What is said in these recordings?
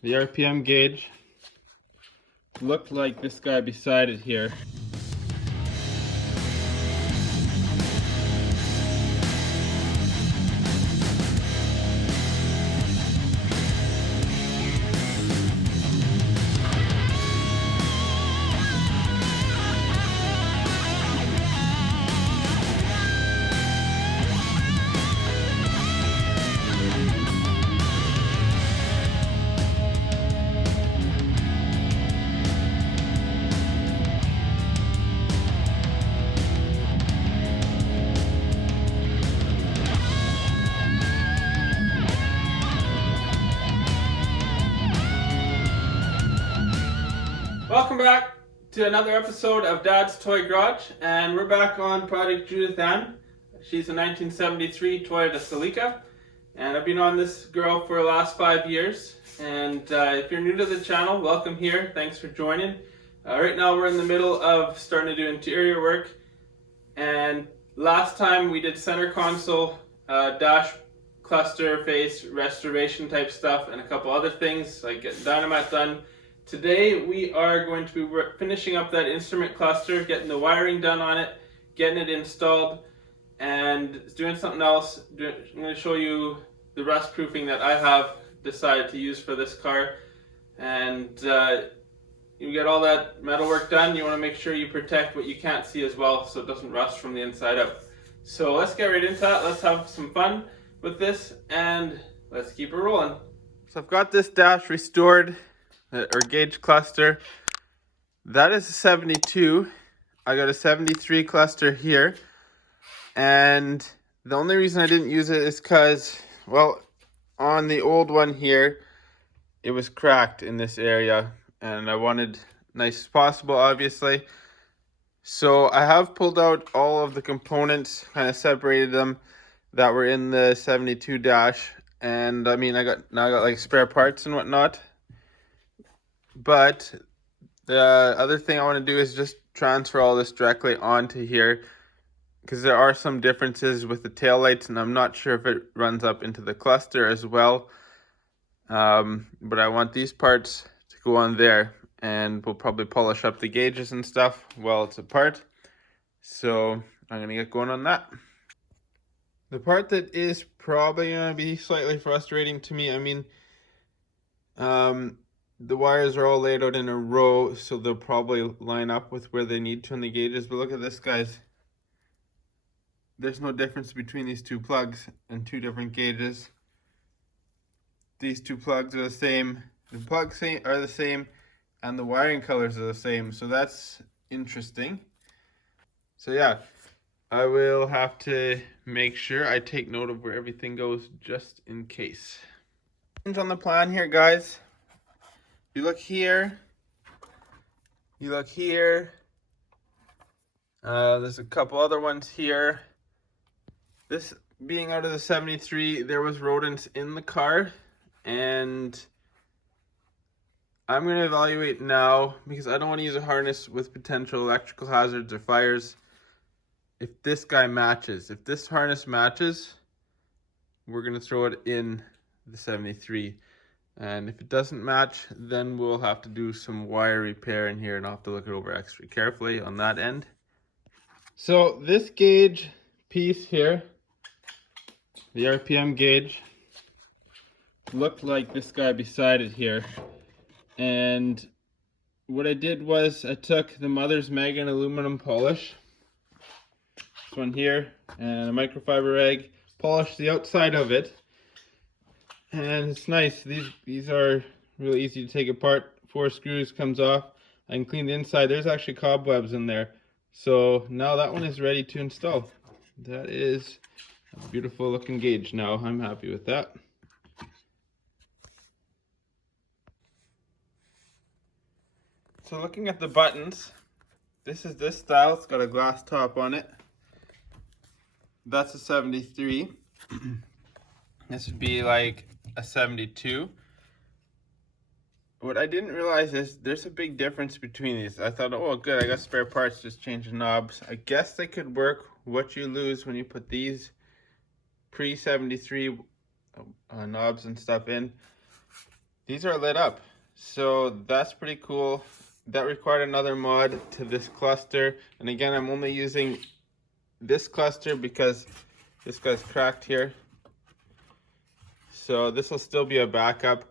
The RPM gauge looked like this guy beside it here. Welcome back to another episode of Dad's Toy Garage, and we're back on Project Judith Ann. She's a 1973 Toyota Celica, and I've been on this girl for the last 5 years. And if you're new to the channel, welcome here. Thanks for joining. Right now we're in the middle of starting to do interior work, and last time we did center console, dash cluster face restoration type stuff, and a couple other things like getting dynamite done. Today we are going to be finishing up that instrument cluster, getting the wiring done on it, getting it installed, and doing something else. I'm going to show you the rust proofing that I have decided to use for this car. And you get all that metal work done, you want to make sure you protect what you can't see as well so it doesn't rust from the inside out. So let's get right into that. Let's have some fun with this and let's keep it rolling. So I've got this dash restored, or gauge cluster. That is a 72. I got a 73 cluster here, and the only reason I didn't use it is because, well, on the old one here it was cracked in this area and I wanted nice as possible, obviously. So I have pulled out all of the components, kind of separated them that were in the 72 dash, and I mean I got like spare parts and whatnot. But the other thing I want to do is just transfer all this directly onto here, because there are some differences with the taillights, and I'm not sure if it runs up into the cluster as well. But I want these parts to go on there, and we'll probably polish up the gauges and stuff while it's apart. So I'm going to get going on that. The part that is probably going to be slightly frustrating to me, I mean, the wires are all laid out in a row, so they'll probably line up with where they need to on the gauges. But look at this, guys. There's no difference between these two plugs and two different gauges. These two plugs are the same. The plugs are the same, and the wiring colors are the same. So that's interesting. So yeah, I will have to make sure I take note of where everything goes just in case. On the plan here, guys. You look here, there's a couple other ones here. This being out of the 73, there was rodents in the car, and I'm going to evaluate now, because I don't want to use a harness with potential electrical hazards or fires. If this guy matches, if this harness matches, we're going to throw it in the 73. And if it doesn't match, then we'll have to do some wire repair in here, and I'll have to look it over extra carefully on that end. So this gauge piece here, the RPM gauge, looked like this guy beside it here. And what I did was I took the Mother's Megan aluminum polish, this one here, and a microfiber rag, polished the outside of it. And it's nice. These are really easy to take apart. 4 screws comes off. I can clean the inside. There's actually cobwebs in there. So now that one is ready to install. That is a beautiful looking gauge now. I'm happy with that. So looking at the buttons, this is this style. It's got a glass top on it. That's a 73. This would be like a 72. What I didn't realize is there's a big difference between these. I thought, oh good, I got spare parts, just change the knobs. I guess they could work what you lose when you put these pre-73 knobs and stuff in. these are lit up. So that's pretty cool. That required another mod to this cluster. And again, I'm only using this cluster because this guy's cracked here. So this will still be a backup.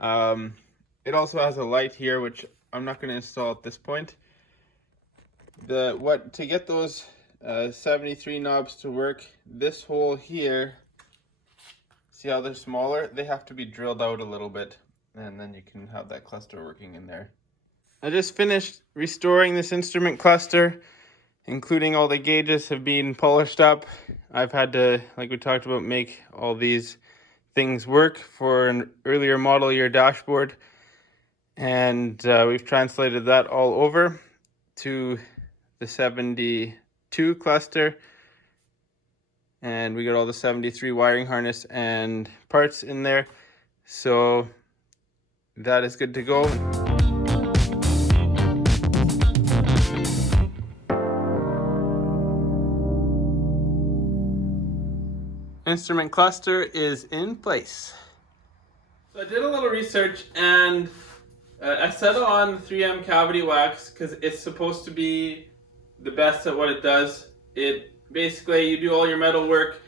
It also has a light here, which I'm not going to install at this point. To get those 73 knobs to work, this hole here, see how they're smaller? They have to be drilled out a little bit, and then you can have that cluster working in there. I just finished restoring this instrument cluster, including all the gauges have been polished up. I've had to, like we talked about, make all these things work for an earlier model year dashboard, and we've translated that all over to the 72 cluster, and we got all the 73 wiring harness and parts in there, so that is good to go. Instrument cluster is in place. So I did a little research, and I settled on 3M cavity wax because it's supposed to be the best at what it does. It basically, you do all your metal work.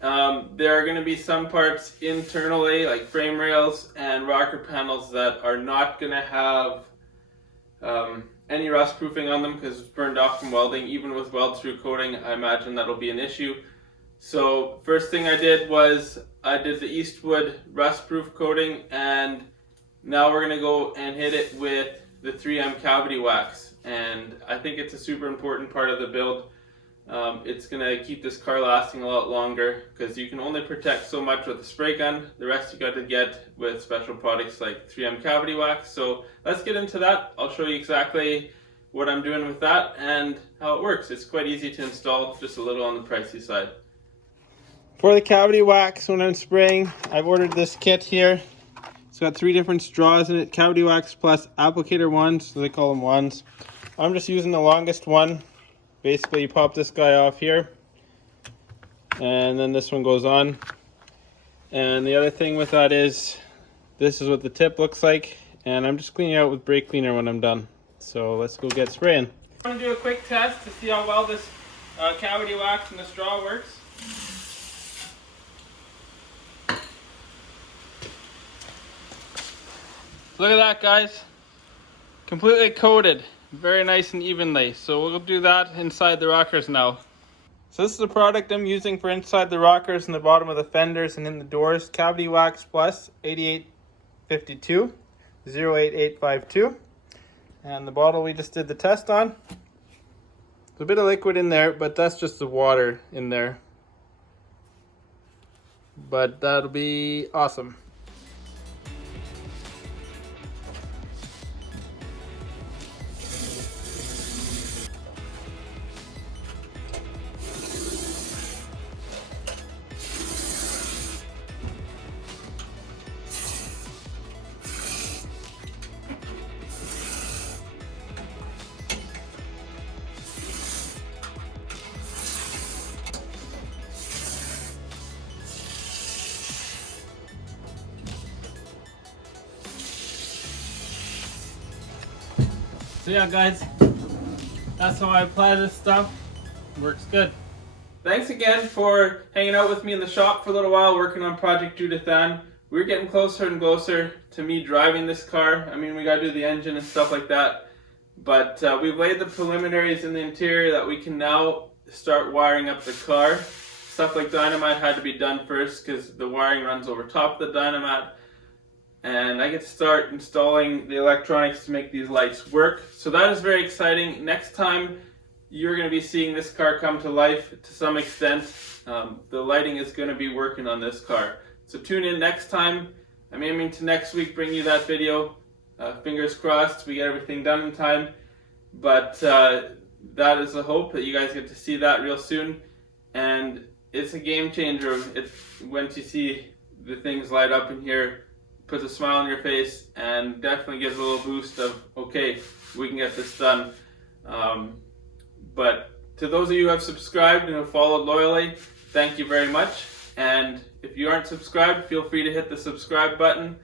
There are going to be some parts internally, like frame rails and rocker panels, that are not going to have any rust proofing on them because it's burned off from welding. Even with weld through coating, I imagine that'll be an issue. So first thing I did was I did the Eastwood rust proof coating, and now we're going to go and hit it with the 3M cavity wax. And I think it's a super important part of the build. It's going to keep this car lasting a lot longer because you can only protect so much with a spray gun. The rest you got to get with special products like 3M cavity wax. So let's get into that. I'll show you exactly what I'm doing with that and how it works. It's quite easy to install, just a little on the pricey side. For the cavity wax, when I'm spraying, I've ordered this kit here. It's got 3 different straws in it, cavity wax plus applicator ones, so they call them ones. I'm just using the longest one. Basically, you pop this guy off here, and then this one goes on. And the other thing with that is, this is what the tip looks like, and I'm just cleaning it out with brake cleaner when I'm done. So let's go get spraying. I'm going to do a quick test to see how well this cavity wax and the straw works. Look at that, guys. Completely coated. Very nice and evenly. So we'll do that inside the rockers now. So this is the product I'm using for inside the rockers and the bottom of the fenders and in the doors. Cavity Wax Plus 8852 08852. And the bottle we just did the test on. There's a bit of liquid in there, but that's just the water in there. But that'll be awesome. So yeah, guys, that's how I apply this stuff. Works good. Thanks again for hanging out with me in the shop for a little while, working on Project Judith Ann. We're getting closer and closer to me driving this car. I mean, we gotta do the engine and stuff like that. But we've laid the preliminaries in the interior that we can now start wiring up the car. Stuff like dynamite had to be done first because the wiring runs over top of the dynamite. And I get to start installing the electronics to make these lights work. So that is very exciting. Next time you're going to be seeing this car come to life to some extent. The lighting is going to be working on this car. So tune in next time. I'm aiming to next week bring you that video. Fingers crossed we get everything done in time. But that is the hope that you guys get to see that real soon. And it's a game changer. Once you see the things light up in here, puts a smile on your face and definitely gives a little boost of, okay, we can get this done. But to those of you who have subscribed and have followed loyally, thank you very much. And if you aren't subscribed, feel free to hit the subscribe button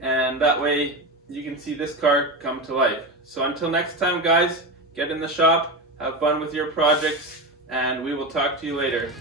and that way you can see this car come to life. So until next time, guys, get in the shop, have fun with your projects, and we will talk to you later.